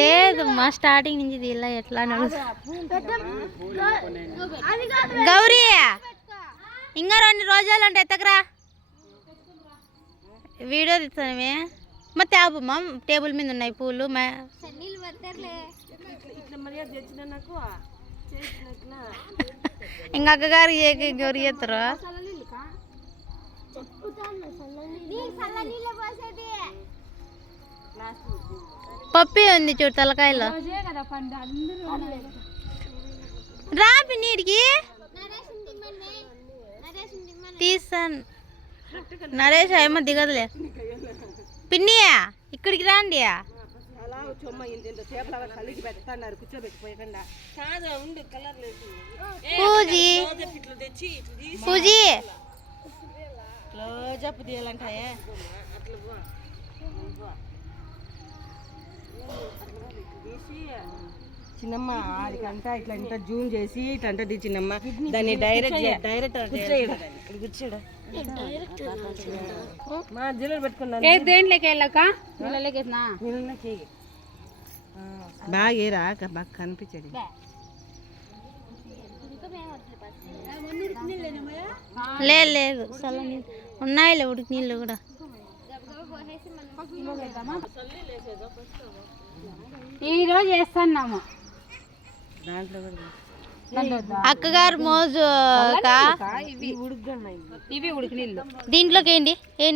లేదు మా స్టార్టింగ్ నుంచి ఇలా ఎట్లా గౌరీ ఇంకా 2 రోజులు అంటే ఎత్తకరా వీడియో తీస్తామే మా తేపమ్మా టేబుల్ మీద ఉన్నాయి పూలు ఇంకా అక్కగారు గౌరీ ఎత్తరు పప్పి ఉంది చూడు తలకాయలో రాపి నీటికి తీసాను నరేష్ ఏమో దిగదులే పిన్నియా ఇక్కడికి రాండి పూజీ పూజీ క్లోజప్ తీయాలంటాయే చిన్నమ్మ ఆడికంట ఇట్లా ఇంత జూమ్ చేసి ఇట్లంటది చిన్నమ్మ దాన్ని డైరెక్ట్ కూర్చోడు మా జిల్లలు పెట్టుకున్నాను దేంట్లోకి వెళ్ళాక నీళ్ళకేసినా బాగా ఏరా బాగా కనిపించండి లేదు ఉన్నాయిలే ఉడికి నీళ్ళు కూడా ఈరోజు వేస్తున్నాము అక్కగారు మోజు ఇవి ఉడికి నీళ్ళు దీంట్లోకి ఏంటి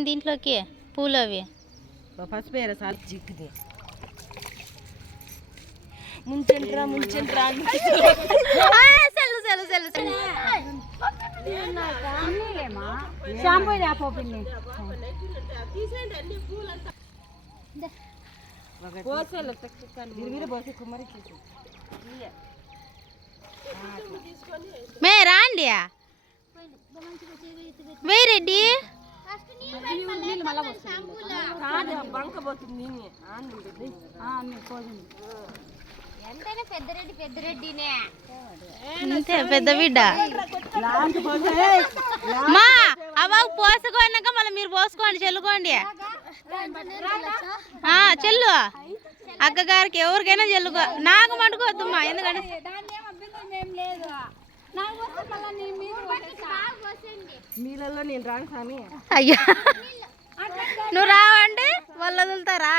దీంట్లోకి పూలు అవి పసుపు వేరే సార్ చిక్కుది ముంచెంట్రా మే రాండి వేరెడ్డి అంతే పెద్ద బిడ్డ మా అవ్వకు పోసుకోనాక మళ్ళీ మీరు పోసుకోండి చల్లుకోండి చెల్లు అక్కగారికి ఎవరికైనా చల్లుకో నాకు మటుకోవద్దమ్మా ఎందుకంటే నీళ్ళల్లో నేను రాను స్వామి అయ్యా నువ్వు రావండి వాళ్ళు వదులుతారా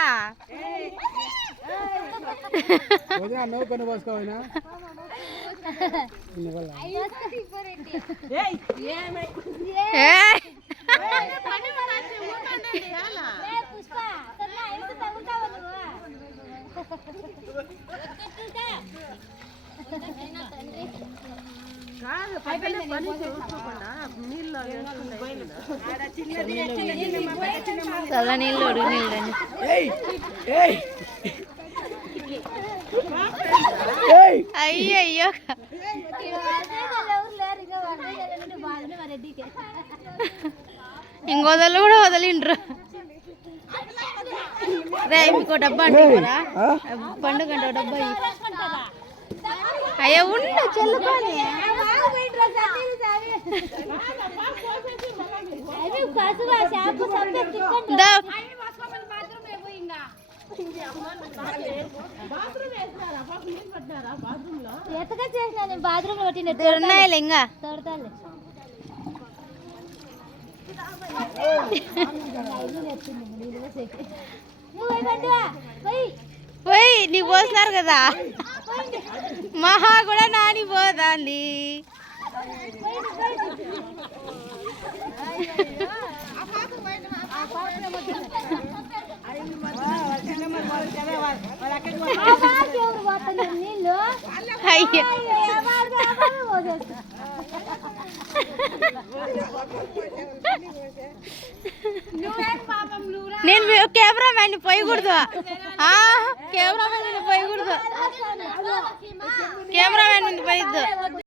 చల్ల నీళ్ళు ఉడికి నీళ్ళు అయ్యో ఇంకొదలు కూడా వదిలిండ్రు రే మీకు డబ్బా అంటున్నారా పండుగ డబ్బా అయ్యా ఉండు చల్లుకొని బాత్రూమ్ ఉన్నాయిలే ఇంకా పోయి నీకు పోస్తున్నారు కదా మహా కూడా నాని పోదాంది నేను కెమెరా మ్యాన్ పోయకూడదు కెమెరా మ్యాన్ పోయకూడదు కెమెరా మ్యాన్ పోయొద్దు